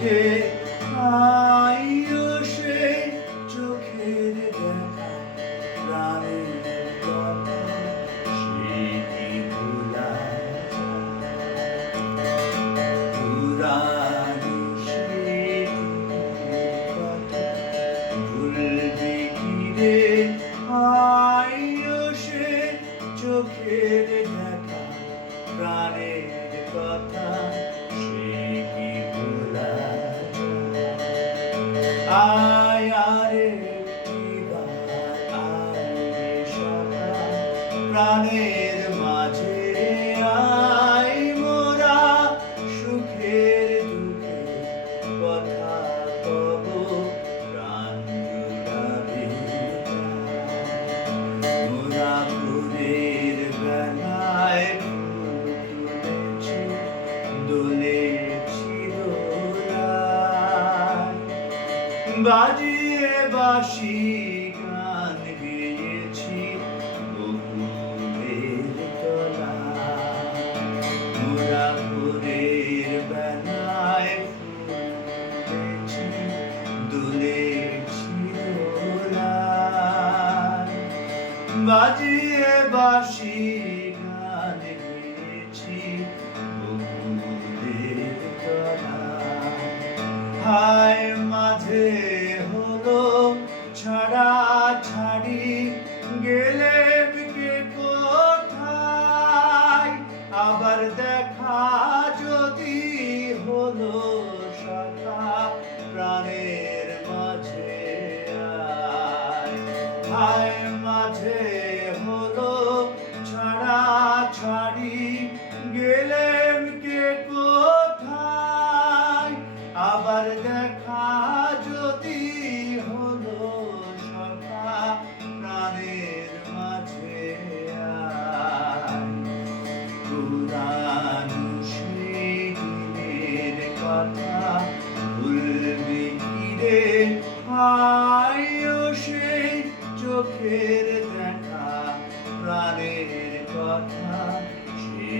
ঘিরে আইও সে চোখের দেখা প্রাণের কথা সে কি ভোলা যায় পুরানো স্মৃতির কথা ভুলবে ঘিরে আইও সে চোখের দেখা প্রাণের কথা সে কি ভোলা যায় আয় আরেকটি বার আয় রে সখা প্রাণের মাঝে আয় মোরা সুখের দুঃখে কথা কব প্রাণ জুড়াবে মোরা ভোরের বেলায় দোলেছি দোলায় বাজিয়ে বাঁশি গান গেয়েছি বকুলের তলায় মোরা ভোরের বেলায় ফুলেছি দোলেছি দোলায় বাজিয়ে বাঁশি গান গেয়েছি হায় মাঝে হলো ছাড়া ছাড়ি গেলে কে কোথায় আবার দেখা যদি হলো সখা প্রাণের মাঝে আয় হায় মাঝে হলো ছাড়া ছাড়ি গেলেম কে কোথায় আবার দেখা যদি হলো সখা প্রাণের মাঝে আয় পুরানো সেদিনের কথা ভুলবে ঘিরে আয়ো সেই চোখের দেখা প্রাণের কথা সে